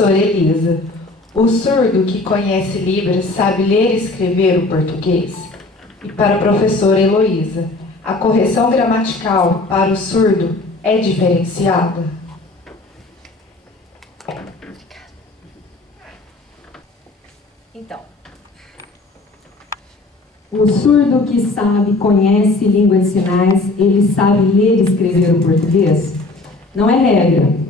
Professora Elisa, o surdo que conhece Libras sabe ler e escrever o português? E para a professora Heloísa, a correção gramatical para o surdo é diferenciada? Então, o surdo que sabe, conhece língua de sinais, ele sabe ler e escrever o português? Não é regra.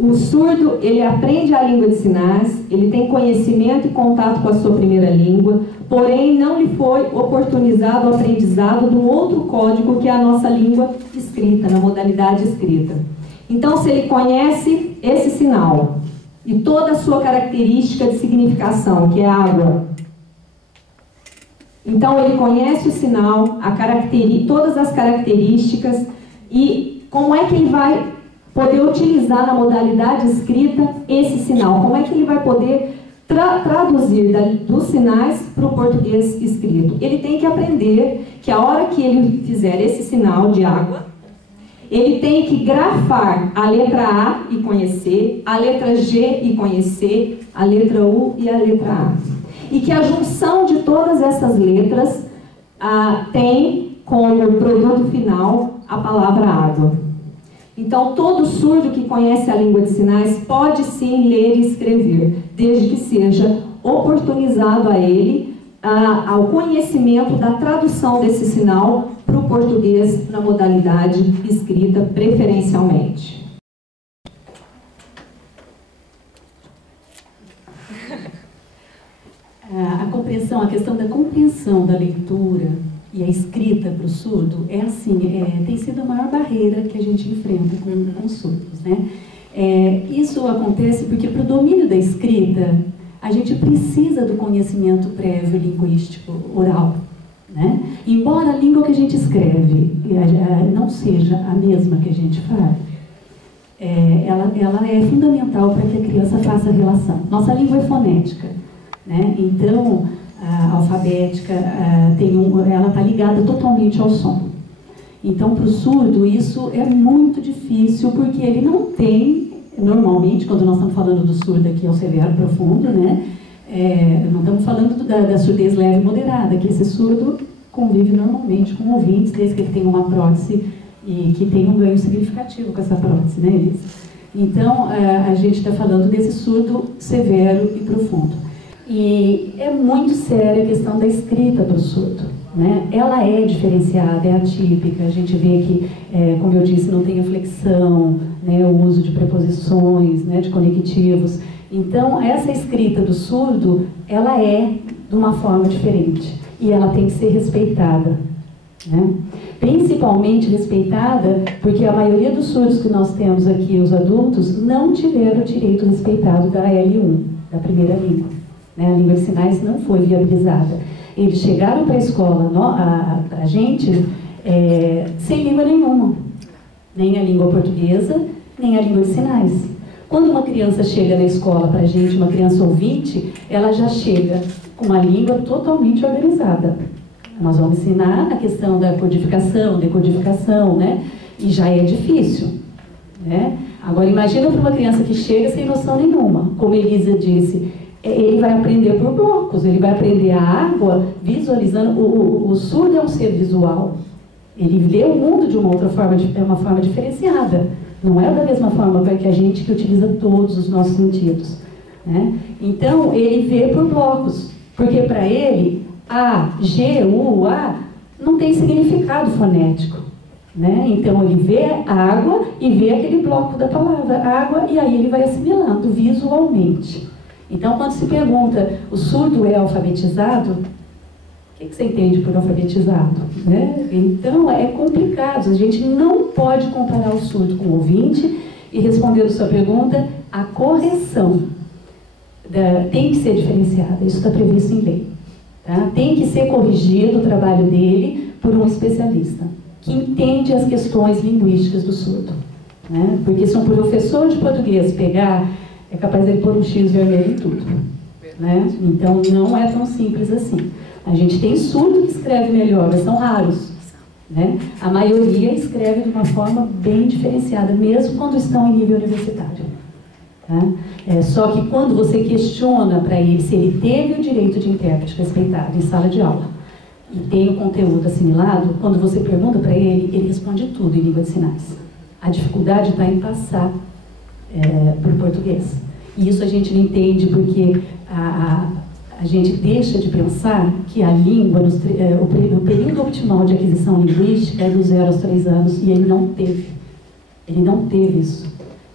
O surdo, ele aprende a língua de sinais, ele tem conhecimento e contato com a sua primeira língua, porém não lhe foi oportunizado o aprendizado de um outro código que é a nossa língua escrita, na modalidade escrita. Então, se ele conhece esse sinal e toda a sua característica de significação, que é água, então ele conhece o sinal, todas as características e como é que ele vai poder utilizar na modalidade escrita esse sinal, como é que ele vai poder traduzir dos sinais para o português escrito. Ele tem que aprender que a hora que ele fizer esse sinal de água, ele tem que grafar a letra A e conhecer, a letra G e conhecer, a letra U e a letra A. E que a junção de todas essas letras tem como produto final a palavra água. Então, todo surdo que conhece a língua de sinais pode sim ler e escrever, desde que seja oportunizado a ele ao conhecimento da tradução desse sinal para o português na modalidade escrita, preferencialmente. A questão da compreensão da leitura e a escrita para o surdo é assim, tem sido a maior barreira que a gente enfrenta com os surdos, né? Isso acontece porque para o domínio da escrita a gente precisa do conhecimento prévio linguístico oral, né? Embora a língua que a gente escreve não seja a mesma que a gente fala, ela é fundamental para que a criança faça a relação. Nossa língua é fonética, né? Então a alfabética ela está ligada totalmente ao som. Então, para o surdo, isso é muito difícil, porque ele não tem, normalmente, quando nós estamos falando do surdo aqui ao severo profundo, né, não estamos falando da surdez leve e moderada, que esse surdo convive normalmente com ouvintes, desde que ele tenha uma prótese e que tenha um ganho significativo com essa prótese, né, Elisa? Então, a gente está falando desse surdo severo e profundo. E é muito séria a questão da escrita para o surdo, né? Ela é diferenciada, é atípica, a gente vê que, como eu disse, não tem a flexão, né, o uso de preposições, né, de conectivos. Então, essa escrita do surdo, ela é de uma forma diferente e ela tem que ser respeitada, né? Principalmente respeitada porque a maioria dos surdos que nós temos aqui, os adultos, não tiveram o direito respeitado da L1, da primeira língua. A língua de sinais não foi viabilizada. Eles chegaram para a escola, para a gente, sem língua nenhuma. Nem a língua portuguesa, nem a língua de sinais. Quando uma criança chega na escola para a gente, uma criança ouvinte, ela já chega com uma língua totalmente organizada. Nós vamos ensinar a questão da codificação, decodificação, né? E já é difícil, né? Agora, imagina para uma criança que chega sem noção nenhuma. Como Elisa disse, ele vai aprender por blocos, ele vai aprender a água visualizando. O surdo é um ser visual, ele vê o mundo de uma outra forma, é uma forma diferenciada, não é da mesma forma que a gente que utiliza todos os nossos sentidos, né? Então ele vê por blocos, porque para ele A, G, U, A não tem significado fonético, né? Então ele vê a água e vê aquele bloco da palavra água, e aí ele vai assimilando visualmente. Então, quando se pergunta, o surdo é alfabetizado? O que você entende por alfabetizado, né? Então, é complicado. A gente não pode comparar o surdo com o ouvinte. E, respondendo a sua pergunta, a correção tem que ser diferenciada. Isso está previsto em lei. Tá? Tem que ser corrigido o trabalho dele por um especialista, que entende as questões linguísticas do surdo, né? Porque se um professor de português pegar, é capaz de ele pôr um X vermelho em tudo, né? Então, não é tão simples assim. A gente tem surdo que escreve melhor, mas são raros, né? A maioria escreve de uma forma bem diferenciada, mesmo quando estão em nível universitário. Tá? Só que quando você questiona para ele se ele teve o direito de intérprete respeitado em sala de aula e tem o conteúdo assimilado, quando você pergunta para ele, ele responde tudo em língua de sinais. A dificuldade está em passar para o português. E isso a gente não entende porque a gente deixa de pensar que a língua, o período optimal de aquisição linguística é do 0 aos 3 anos, e ele não teve. Ele não teve isso.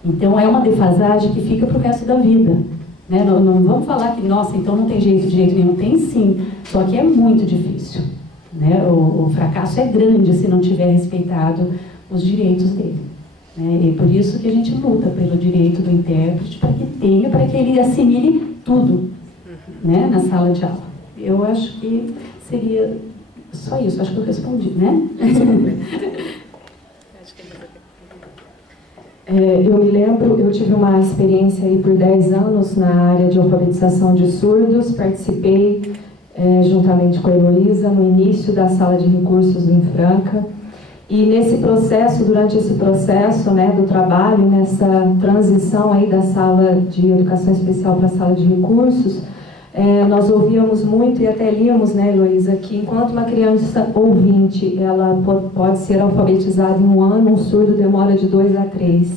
Então é uma defasagem que fica para o resto da vida. Né? Não vamos falar que, nossa, então não tem jeito de jeito nenhum. Tem sim, só que é muito difícil. Né? O fracasso é grande se não tiver respeitado os direitos dele. Né? E por isso que a gente luta pelo direito do intérprete, para que ele assimile tudo, né, na sala de aula. Eu acho que seria só isso, acho que eu respondi, né? Eu me lembro, eu tive uma experiência aí por 10 anos na área de alfabetização de surdos, participei juntamente com a Heloísa no início da sala de recursos em Franca, e nesse processo, durante esse processo, né, do trabalho, nessa transição aí da sala de educação especial para a sala de recursos, nós ouvíamos muito e até líamos, né, Heloísa, que enquanto uma criança ouvinte ela pode ser alfabetizada em 1 ano, um surdo demora de 2 a 3.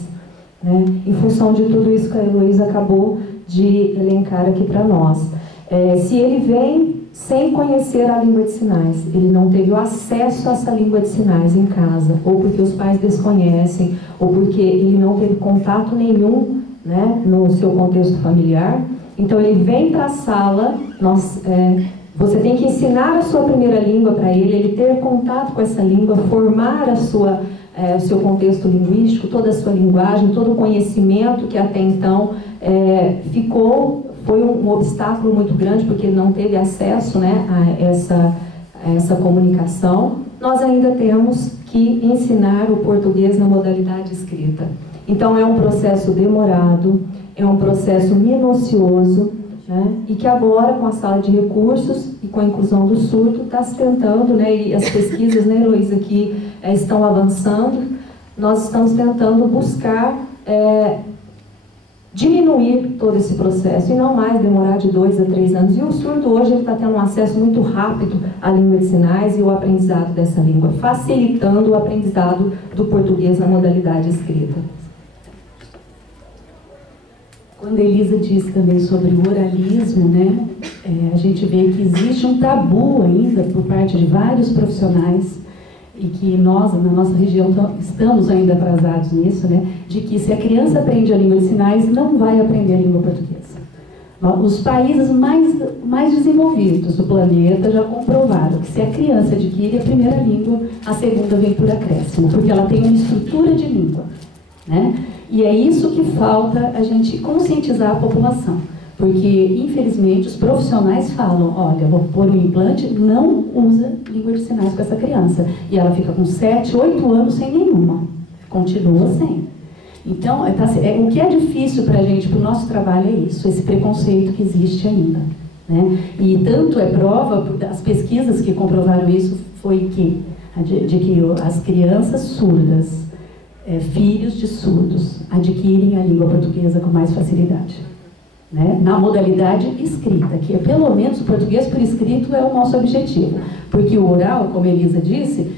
Né? Em função de tudo isso que a Heloísa acabou de elencar aqui para nós. Se ele vem sem conhecer a língua de sinais, ele não teve o acesso a essa língua de sinais em casa, ou porque os pais desconhecem, ou porque ele não teve contato nenhum, né, no seu contexto familiar. Então ele vem para a sala, você tem que ensinar a sua primeira língua para ele ter contato com essa língua, formar o seu contexto linguístico, toda a sua linguagem, todo o conhecimento que até então foi um obstáculo muito grande, porque ele não teve acesso, né, a essa comunicação. Nós ainda temos que ensinar o português na modalidade escrita. Então é um processo demorado, é um processo minucioso, né? E que agora, com a sala de recursos e com a inclusão do surdo, está se tentando, né? E as pesquisas, né, Heloísa, que estão avançando, nós estamos tentando buscar diminuir todo esse processo e não mais demorar de 2 a 3 anos. E o surdo hoje está tendo um acesso muito rápido à língua de sinais e o aprendizado dessa língua, facilitando o aprendizado do português na modalidade escrita. Quando a Elisa disse também sobre o oralismo, né, a gente vê que existe um tabu ainda por parte de vários profissionais, e que nós, na nossa região, estamos ainda atrasados nisso, né, de que se a criança aprende a língua de sinais, não vai aprender a língua portuguesa. Os países mais desenvolvidos do planeta já comprovaram que se a criança adquire a primeira língua, a segunda vem por acréscimo, porque ela tem uma estrutura de língua, né? E é isso que falta a gente conscientizar a população, porque infelizmente os profissionais falam, olha, vou pôr um implante, não usa língua de sinais com essa criança, e ela fica com 7, 8 anos sem nenhuma, continua sem. Então, o que é difícil para a gente, para o nosso trabalho, é isso, esse preconceito que existe ainda, né? E tanto é prova, as pesquisas que comprovaram isso foi que, de que as crianças surdas, filhos de surdos, adquirem a língua portuguesa com mais facilidade, né? Na modalidade escrita, que pelo menos o português por escrito é o nosso objetivo, porque o oral, como a Elisa disse,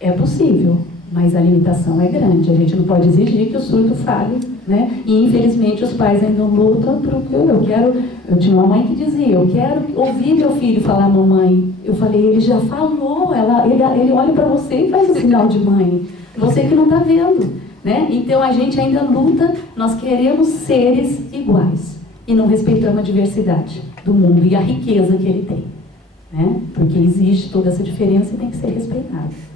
é possível, mas a limitação é grande, a gente não pode exigir que o surdo fale, né? E infelizmente os pais ainda lutam porque eu tinha uma mãe que dizia, eu quero ouvir meu filho falar mamãe. Eu falei, ele já falou, ele olha para você e faz o sinal de mãe, você que não está vendo, né? Então a gente ainda luta, nós queremos seres iguais e não respeitamos a diversidade do mundo e a riqueza que ele tem, né? Porque existe toda essa diferença e tem que ser respeitada.